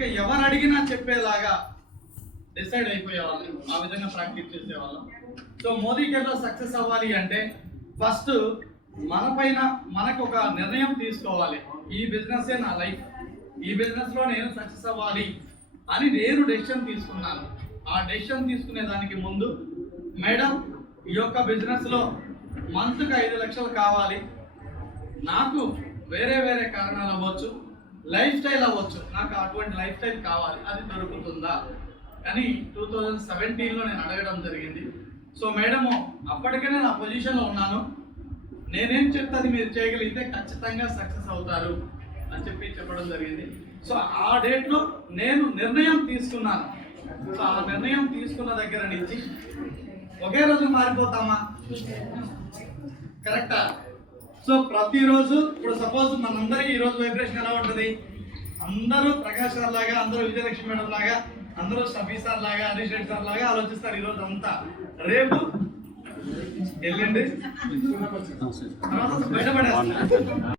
ఇంకా ఎవరు అడిగినా చెప్పేలాగా డిసైడ్ అయిపోయేవాళ్ళం. ఆ విధంగా ప్రాక్టీస్ చేసేవాళ్ళం. సో మోదీ కేర్లో సక్సెస్ అవ్వాలి అంటే ఫస్ట్ మన పైన మనకు ఒక నిర్ణయం తీసుకోవాలి. ఈ బిజినెసే నా లైఫ్ ఈ బిజినెస్లో నేను సక్సెస్ అవ్వాలి అని నేను డెసిషన్ తీసుకున్నాను. ఆ డెసిషన్ తీసుకునే దానికి ముందు మేడం ఈ యొక్క బిజినెస్లో మంత్కి ఐదు లక్షలు కావాలి. నాకు వేరే వేరే కారణాలు అవ్వచ్చు. లైఫ్ స్టైల్ అవ్వచ్చు. నాకు అటువంటి లైఫ్ స్టైల్ కావాలి. అది దొరుకుతుందా? అని టూ థౌజండ్ సెవెంటీన్లో నేను అడగడం జరిగింది. సో మేడము అప్పటికే నేను ఆ పొజిషన్లో ఉన్నాను. నేనేం చెప్తే అది మీరు చేయగలిగితే ఖచ్చితంగా సక్సెస్ అవుతారు అని చెప్పి చెప్పడం జరిగింది. సో ఆ డేట్లో నేను నిర్ణయం తీసుకున్నాను. సో ఆ నిర్ణయం తీసుకున్న దగ్గర నుంచి ఒకే రోజు మారిపోతామా? కరెక్టా? సో ప్రతిరోజు ఇప్పుడు సపోజ్ మనందరి ఈ రోజు వైబ్రేషన్ ఎలా ఉంటుంది? అందరూ ప్రకాష్ సార్ లాగా అందరూ విజయలక్ష్మి మేడం లాగా అందరూ షఫీ సార్ లాగా హరీష్ రెడ్డి సార్ లాగా ఆలోచిస్తారు ఈ రోజు అంతా. రేపు తర్వాత బయటపడేస్తారు